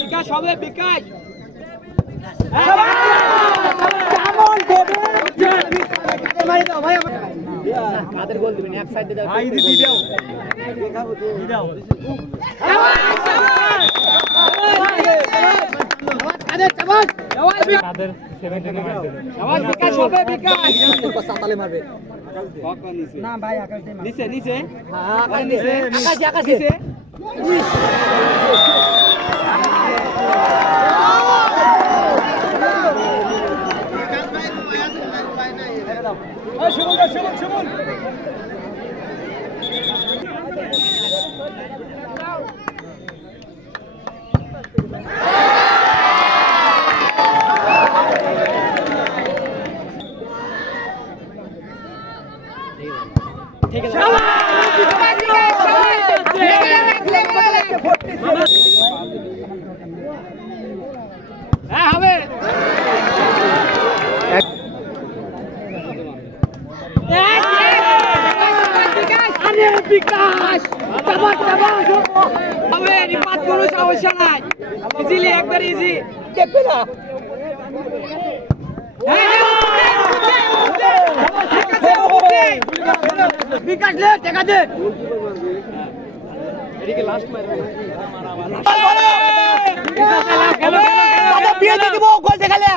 বিকাশ হবে বিকাশ কাদের গোল দিবেন এক সাইডে দাও ভাই দি দাও দেখাবো দি দাও কাদের চাবাস কাদের 70 আওয়াজ বিকাশ হবে বিকাশ সাতালে মারবে না ভাই আকাশ দে নিচে নিচে হ্যাঁ আকাশ নিচে আকাশ নিচে শুনুন ঠিক আছে হ্যাঁ হবে বিকাশ হবে রিপাত কোনো সমস্যা নাই ইজিলি একবার ইজি দেখবে না বিকাশ লে টাকা দে এদিকে লাস্ট মারবে খেলো খেলো খেলো বিয়ে দিয়ে দিব গোল দেখালে